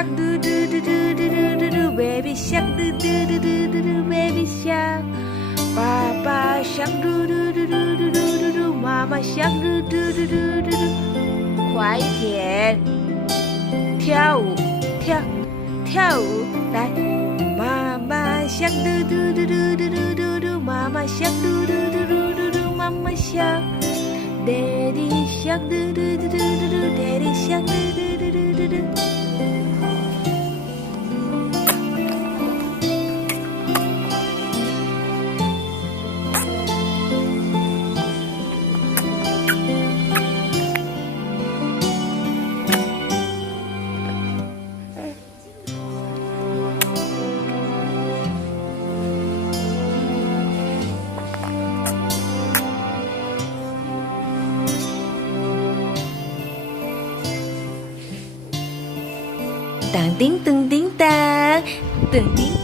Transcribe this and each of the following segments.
shark, do do do do do do do do. Baby shark, do do do do do do. Baby shark. Papa shark, do do do do do do do do. Mama shark, do do do do do do. 快一点，跳舞，跳舞，来。妈妈shark, do do do do do do do do. Mama shark, do do do do do do. Mama shark. Daddy shark, do do do do do do. Daddy shark, do do do do do do. Tang ting tung ting tang, tung ting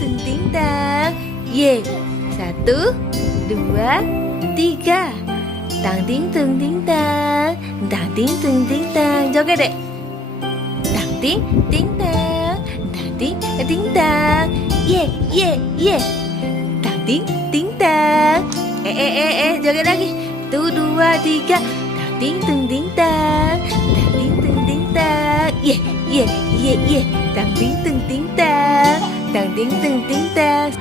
tang. Ye, 1, 2, 3. Tang ting tung ting tang, tang ting tung ting tang. Joget dek. Tang ting ting tang, tang ting ting tang. Ye, tang ting ting tang. Joget lagi. 1, 2, 3. Tang ting tung ting tang, tang ting tung ting tang. Ye. Tang ting tung ting tang, tang ting tung ting tang.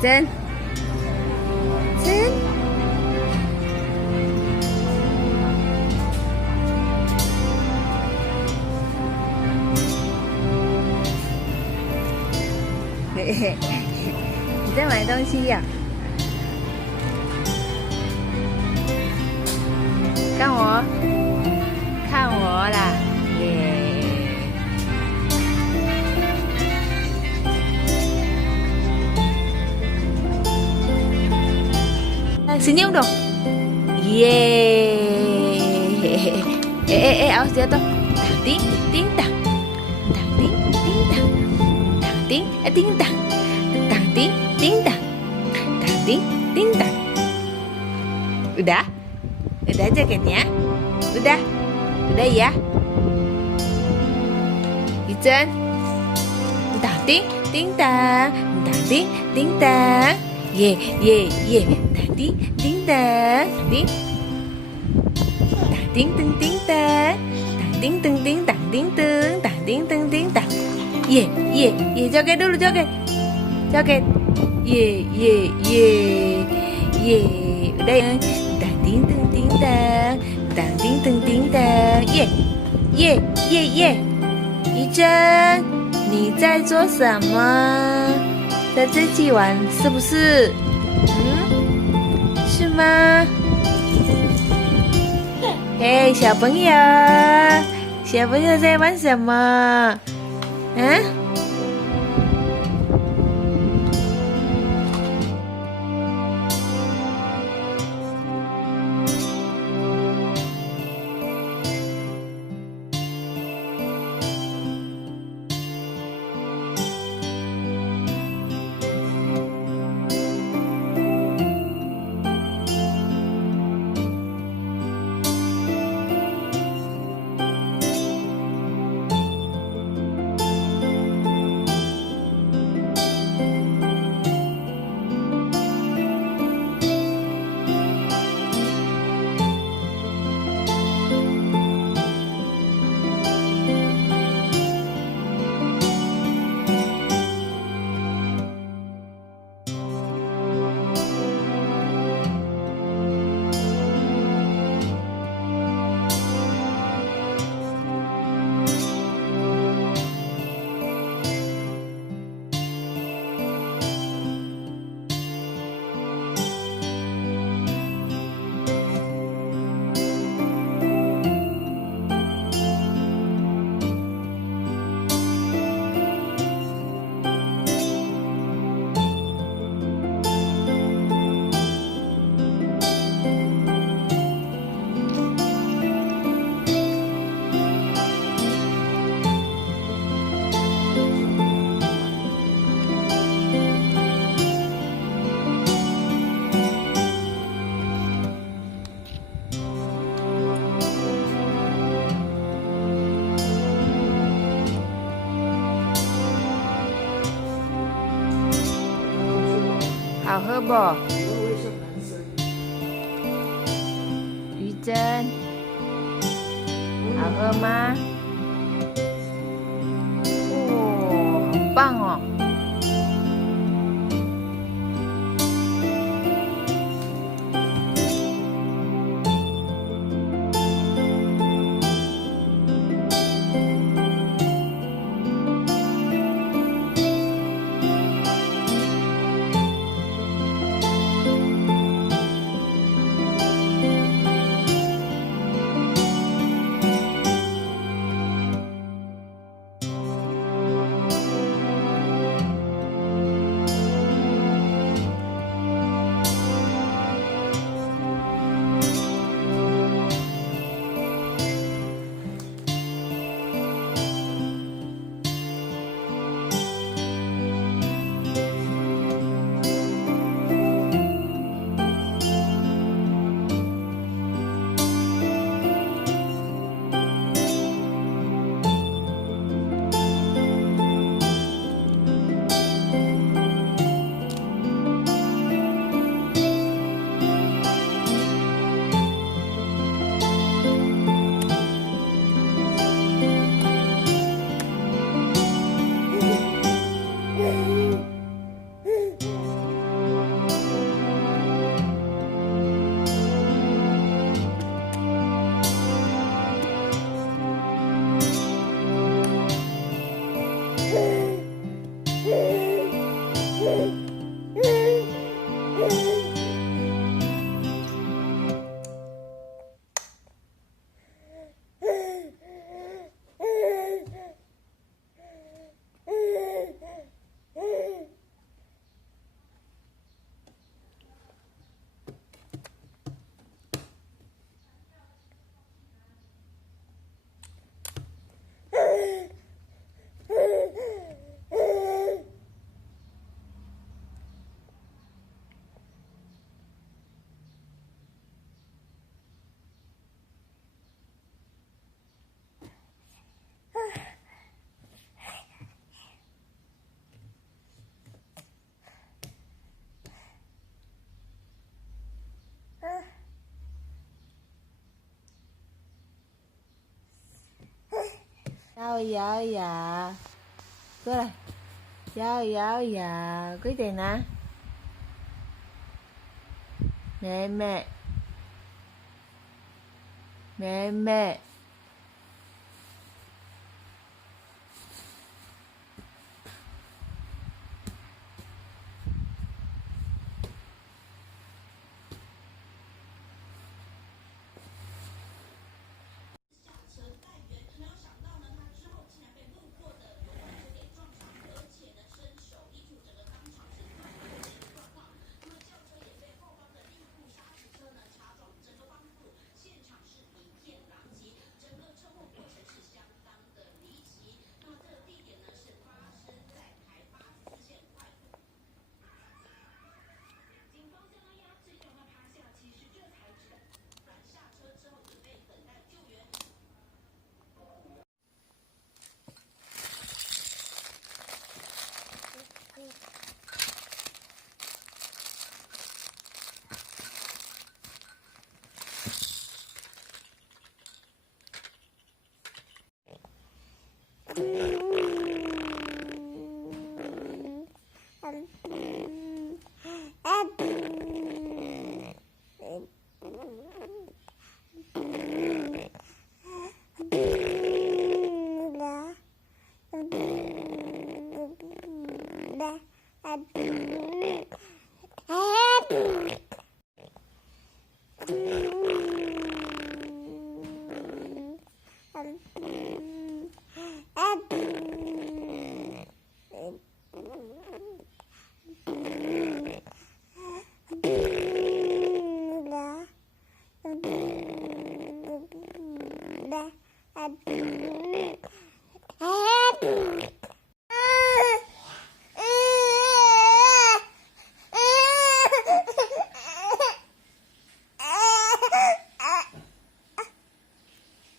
Zen.你在买东西呀？看我啦，耶！Senyum dong. Yeay. Awas jatuh. Tang ting ting tang. Tang ting ting tang. Tang ting ting tang. Tang ting ting tang. Tang ting ting tang. Udah? Udah jaketnya? Udah ya? Izen. Tang ting ting tang. Tang ting ting tang. Ye. Tang ting ting tang. Tang ting tung ting tang. Tang ting tung ting tang ting tung. Tang ting tung ting tang. Ye. Joget dulu, joget. Ye. Udah ya. Tang ting tung ting tang. Tang ting tung ting tang. Ye. 一真，你在做什么？在这起玩是不是？是吗？嘿，小朋友在玩什么？啊？好喝不？于真，好喝吗？哦，好棒哦！摇一摇，过来，摇一摇，快点啊！妹妹，妹妹。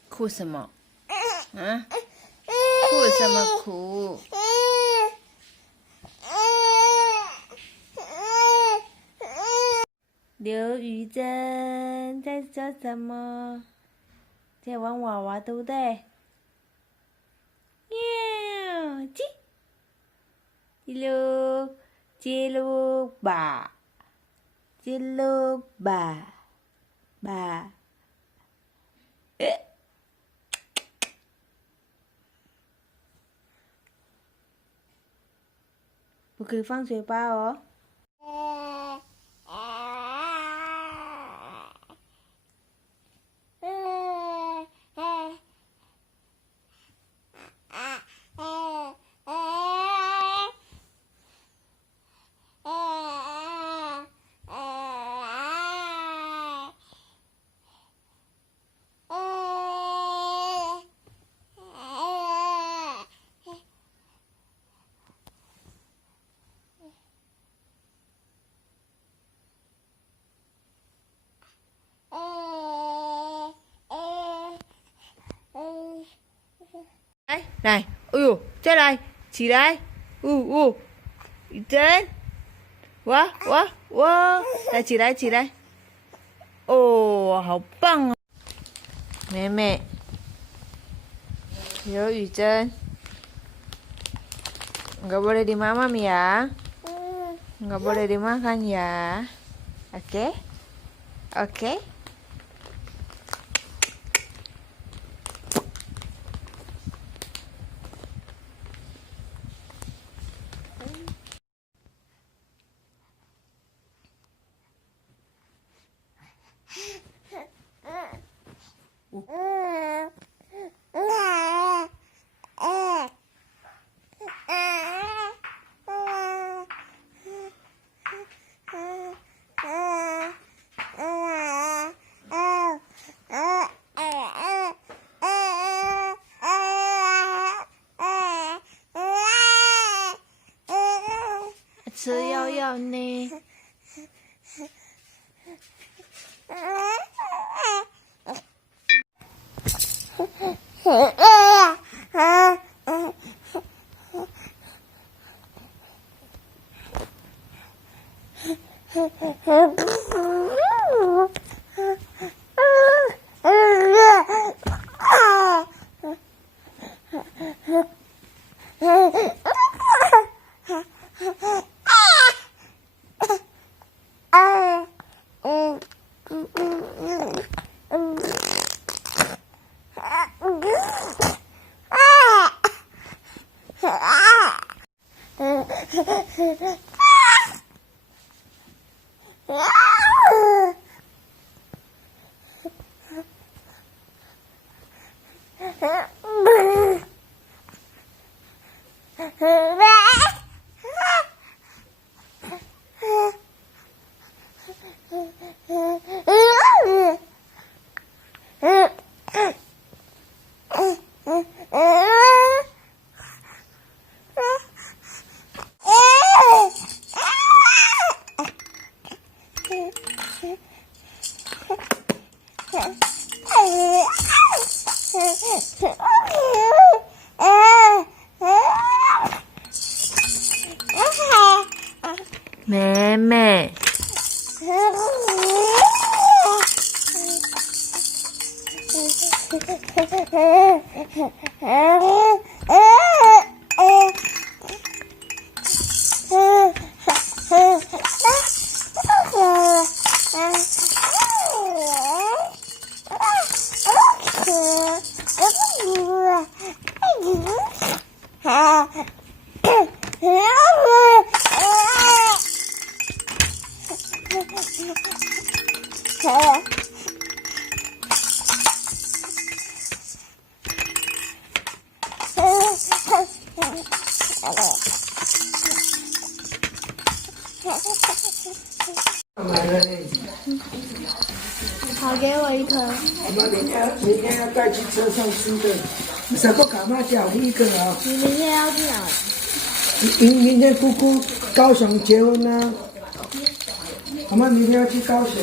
哭什么？啊？哭什么哭？刘雨珍在做什么？在玩娃娃，对不对？喵，接路吧，接路吧，吧。不可以放嘴巴哦。来，哎呦，再来，起来，雨珍，哇，来起来，哦，好棒哦，妹妹，有雨珍，nggak boleh di mamam ya, nggak boleh dimakan ya, oke.吃药药呢？妹妹，好，给我一颗。我们明天要带去车上吃的，什么卡玛角一个啊？你明天要去哪？明天姑姑高雄结婚啊，我们明天要去高雄。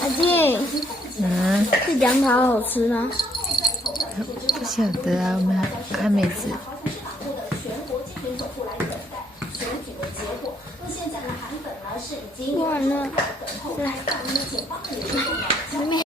阿静，这杨桃好吃吗？不晓得啊，我们还没吃。来，妹妹。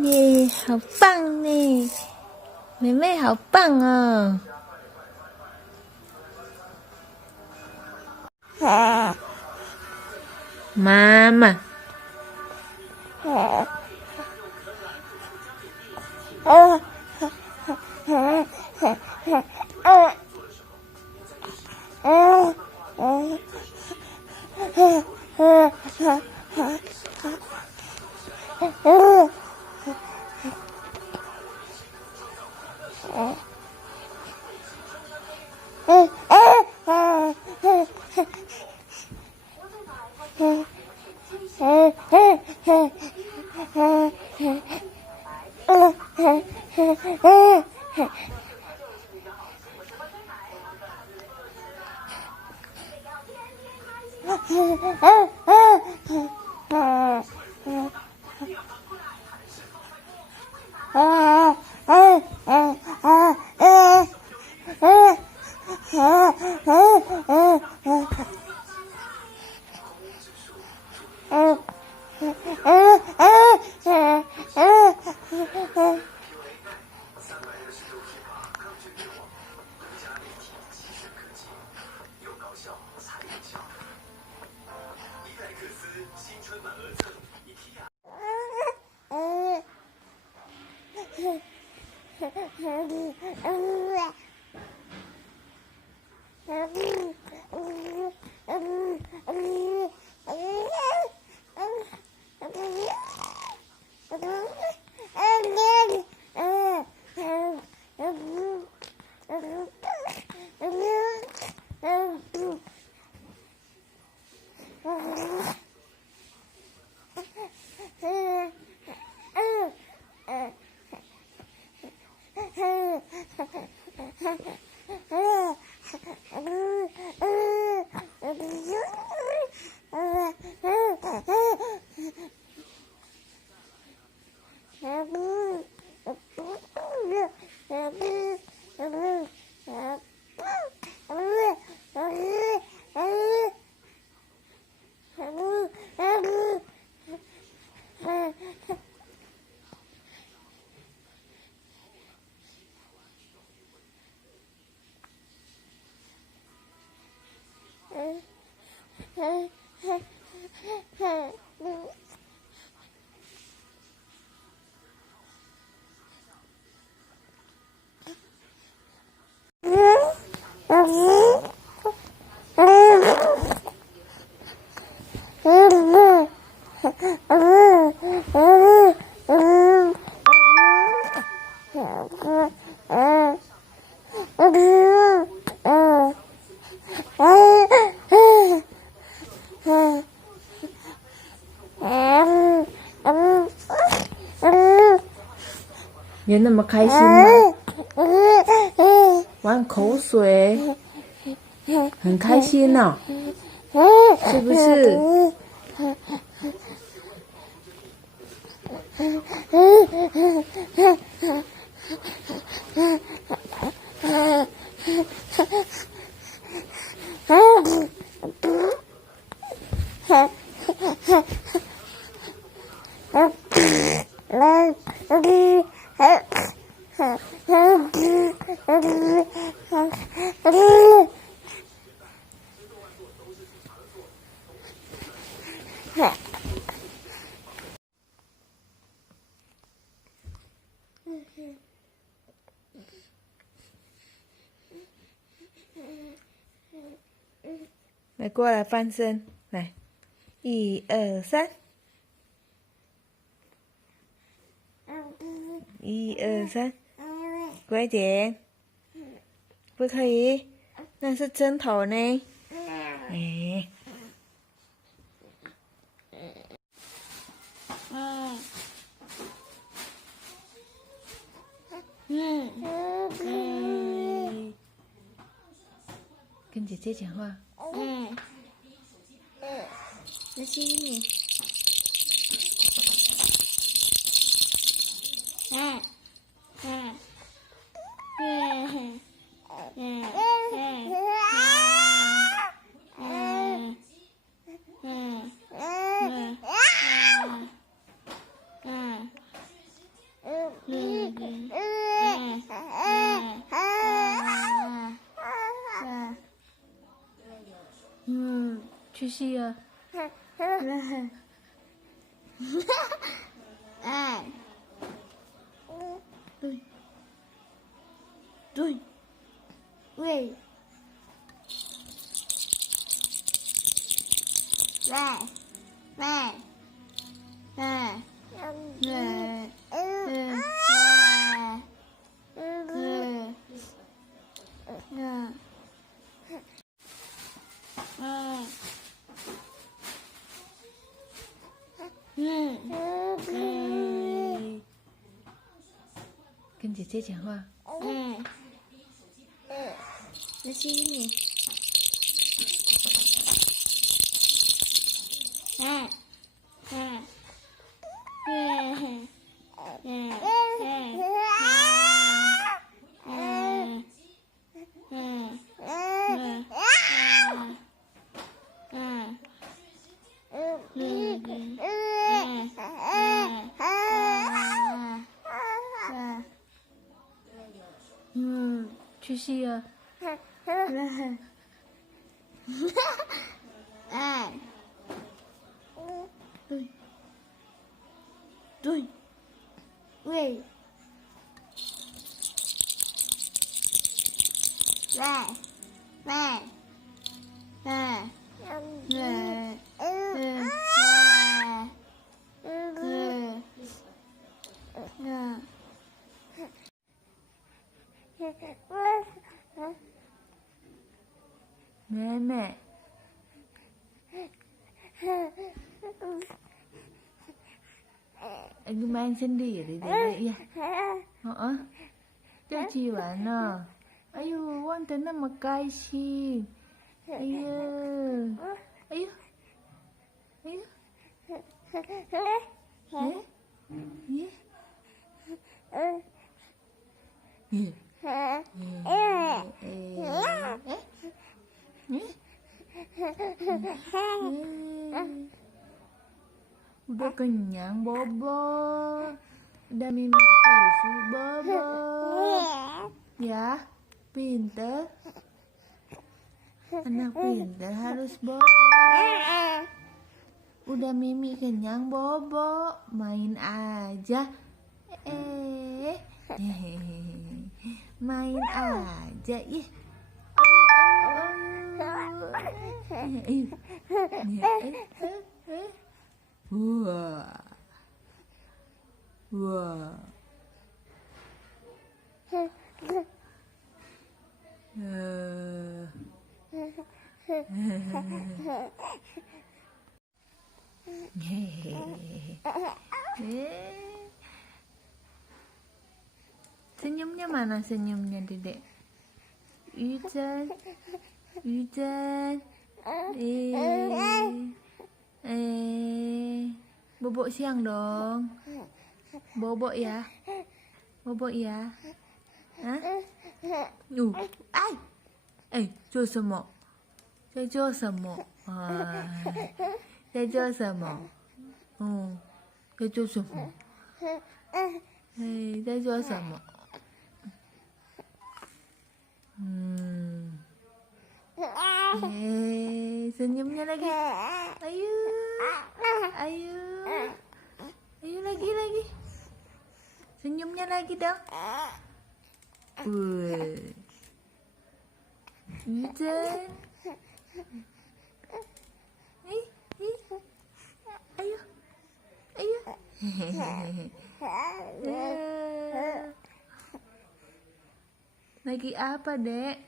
耶，好棒呢！妹妹好棒哦！妈妈，有那么开心吗？玩口水，很开心哦，是不是？来，过来翻身，来，1、2、3，1、2、3，快点不可以，那是针头呢。哎，跟姐姐讲话。在心里。去戏啊。对，对，喂，跟姐姐讲话。在心里。去戏啊。对，对，喂，妹妹。Anh cứ mang sendiri deh ya. Jadi mana? Ayo, wanita nama kasih. Ayo, ayo, ayo. Udah kenyang Bobo, udah minum susu Bobo, ya pinter, anak pinter harus Bobo. Udah Mimi kenyang Bobo, main aja, main aja ih. Wah, wah, senyumnya mana senyumnya Dedek? Hujan, hujan, bobok siang dong, bobok ya, bobok ya, hah? Ai, 做什么？在做什么？在做什么？在做什么？在做什么？senyumnya lagi. Ayo, ayo, ayo lagi. Senyumnya lagi dong. Hujan. Ayo, ayo. Lagi apa, Dek?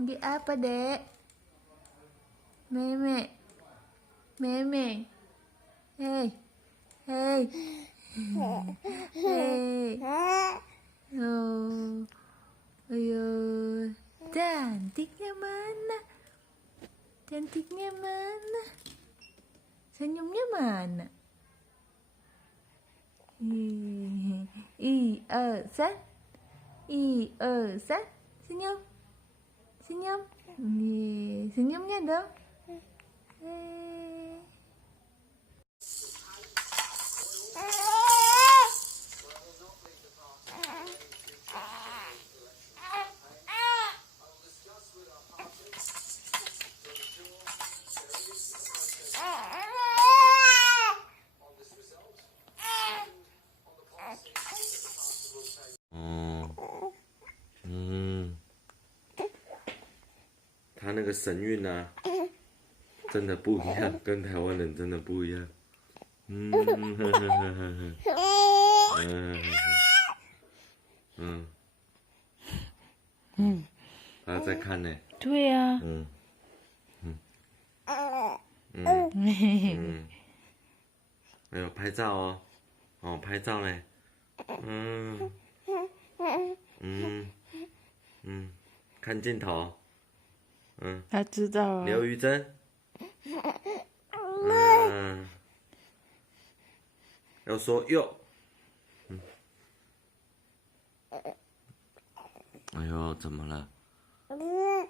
Ini apa, Dek? Meme. Meme. Hei. Hei. Hei. Oh. Ayo. Cantiknya mana? Cantiknya mana? Senyumnya mana? San. San. Senyum. Senyum. Nih, senyumnya dong.他那个神韵啊，真的不一样，跟台湾人真的不一样。他在看呢。对呀。还有拍照哦，拍照嘞。看镜头。他知道啊。刘玉珍。要说哟。哎呦，怎么了？哎呦。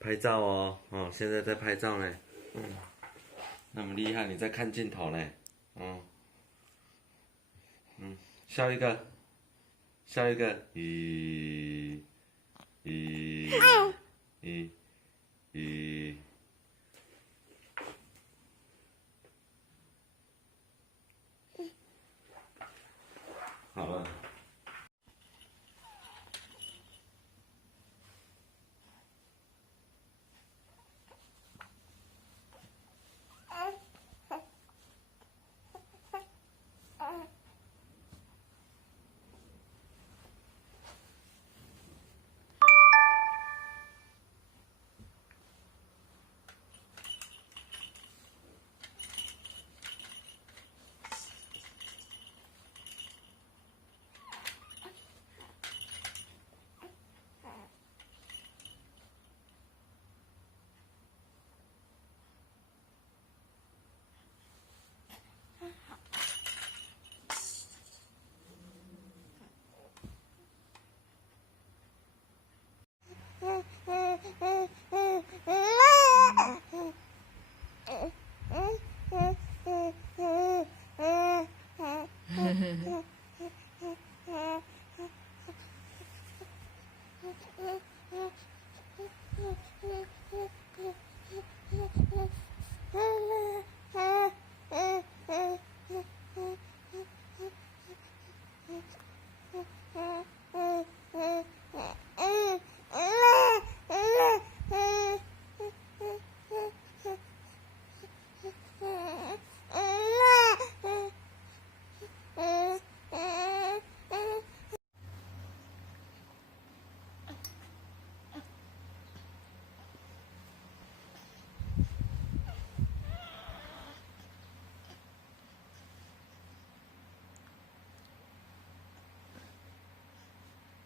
拍照哦，现在在拍照呢。那么厉害，你在看镜头呢。笑一个，笑一个，好了。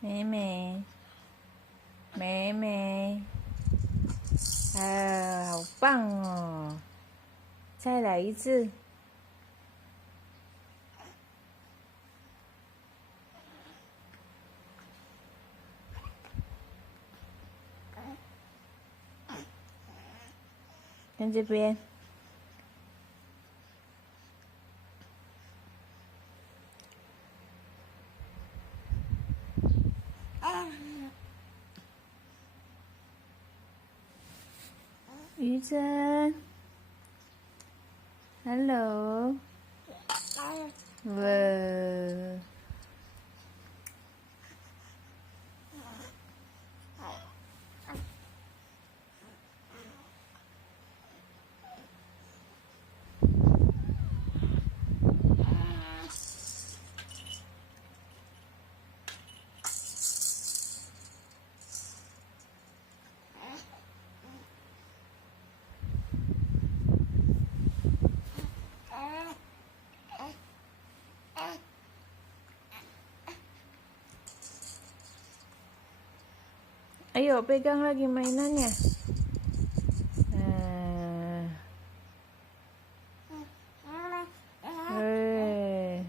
美美，美美，好棒哦！再来一次。看这边。于真 ，Hello， 哇， Ayo pegang lagi mainannya. Hei.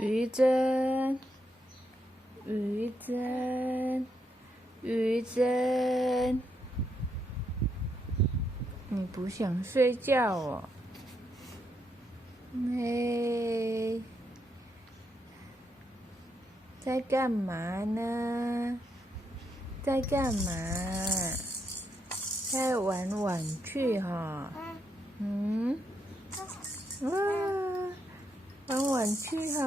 于真，于真，于真，你不想睡觉哦？嘿，在干嘛呢？在干嘛？在玩玩具哈？嗯？哇！玩玩具哈，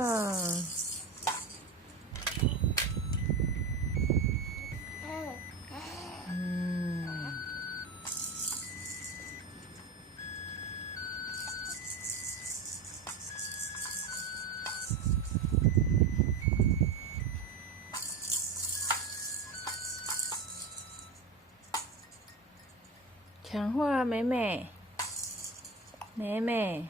讲话，美美，美美。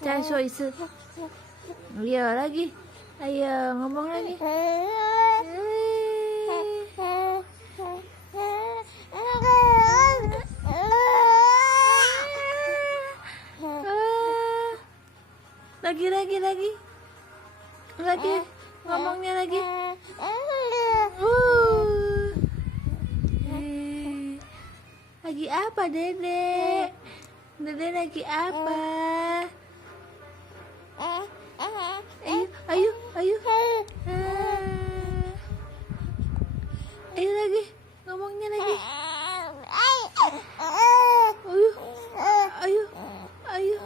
再说一次。Ayo lagi, ayo ngomong lagi. Lagi, ngomongnya lagi. Lagi apa, Dedek? Dedek lagi apa? Ayo. Ayo lagi, ngomongnya lagi. Ayo.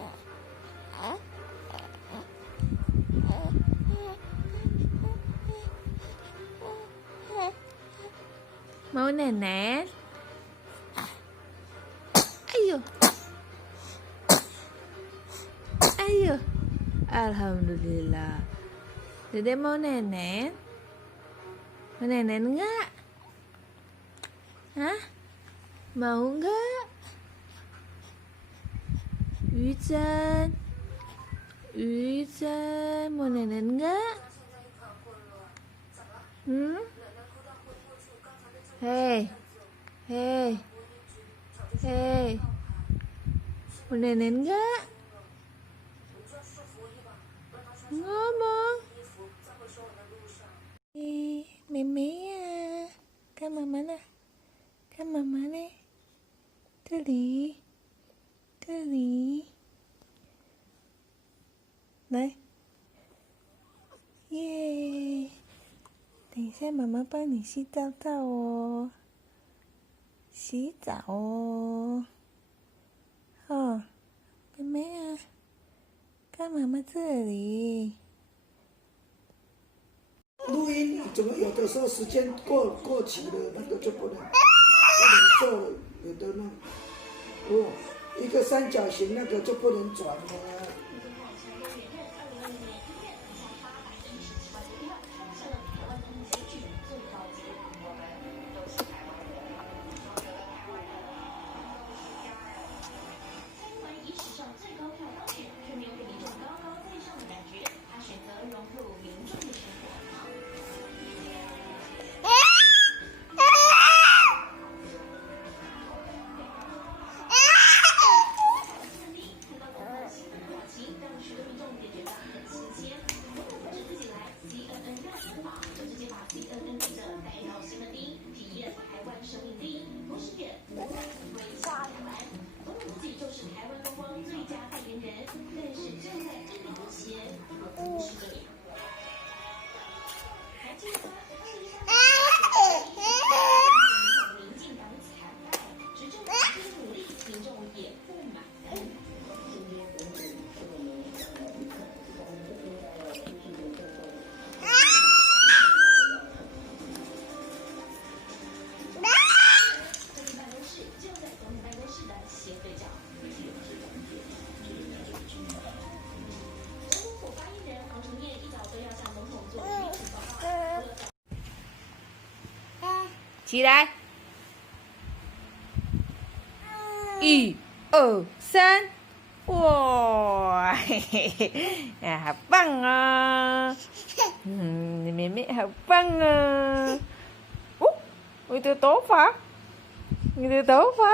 Mau nenek? Ayo. Alhamdulillah. Dedek mau nenek? Mau nenek enggak? Hah? Mau enggak? Yu Zhen, mau nenek enggak? Hei. Mau nenek enggak? Ngomong. Meme ya. Kan mama nih. Geli. Này.耶。等一下，妈妈帮你洗澡哦。洗澡哦。哦，妹妹啊，看妈妈这里。录音怎么有的时候时间过期了，那个就不能做了，有的呢，一个三角形那个就不能转了。起来！1、2、3，哇，嘿嘿嘿，啊，好棒啊！你妹妹好棒啊！哦，我的头发，你的头发，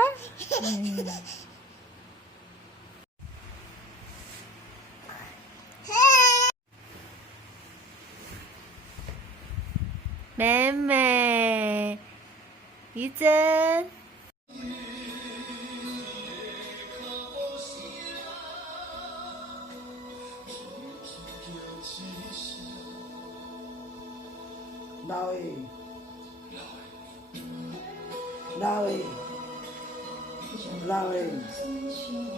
妹妹，一真。老的，老的，老的。